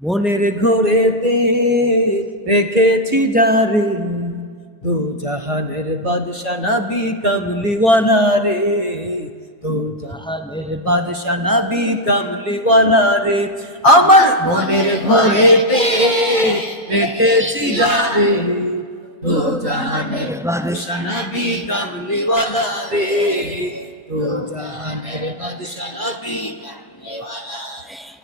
মনের ঘরেতে রেখেছি যারে তো জাহানের বাদশা নবী কামলিওয়ালা রে তো জাহানের বাদশা নবী কামলিওয়ালা রে। আমার মনের ঘরেতে রেখেছি যারে তো জাহানের বাদশা নবী কামলিওয়ালা রে তো জাহানের বাদশা নবী কামলিওয়ালা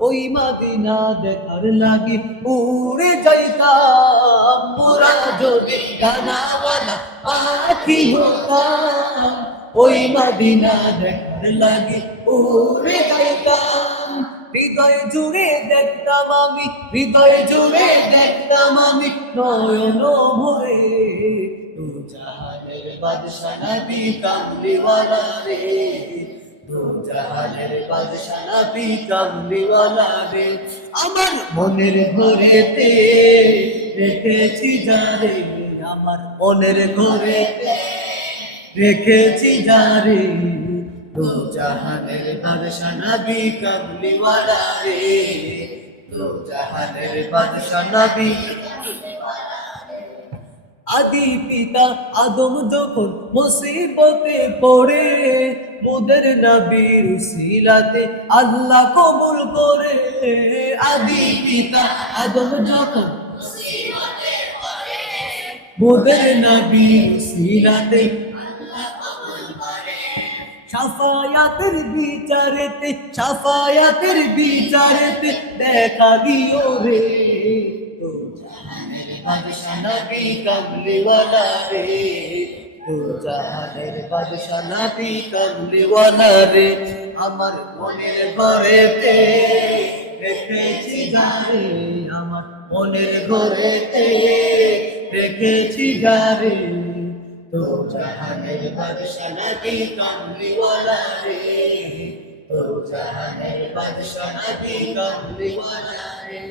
ওই মাদিনা দেখার লাগি উড়ে যাইতাম। মোরা যদি পাখি হতাম, ওই মাদিনা দেখার লাগি উড়ে যাইতাম। হৃদয় জুড়ে দেখতাম আমি, হৃদয় জুড়ে দেখতাম আমি, নয়ন ভরে জাহানের বাদশা নবী কামলিওয়ালা রে। জাহানের বাদশা রে। আমার মনের ঘরেতে রেখেছি যারে আমার মনের ঘরেতে রেখেছি যারে তো জাহানের বাদশা রে, তো জাহানের বাদশা আদি পিতা আদম যখন মুসিবতে পড়ে মোদের নবীর সিলাতে আল্লাহ কবুল করে। আদি পিতা আদম যখন মোদের নবীর সিলাতে সাফায়াতের বিচারেতে সাফায়াতের বিচারেতে দেখা দিও রে। বাদশা নবী কামলিওয়ালা রে জাহানের বাদশা নবী কামলিওয়ালা রে আমার মনের ঘরেতে রেখেছি গারে আমার মনের ঘরেতে রেখেছি গারে তো জাহানের বাদশা নবী কামলিওয়ালা রে তো জাহানের বাদশা নবী কামলিওয়ালা রে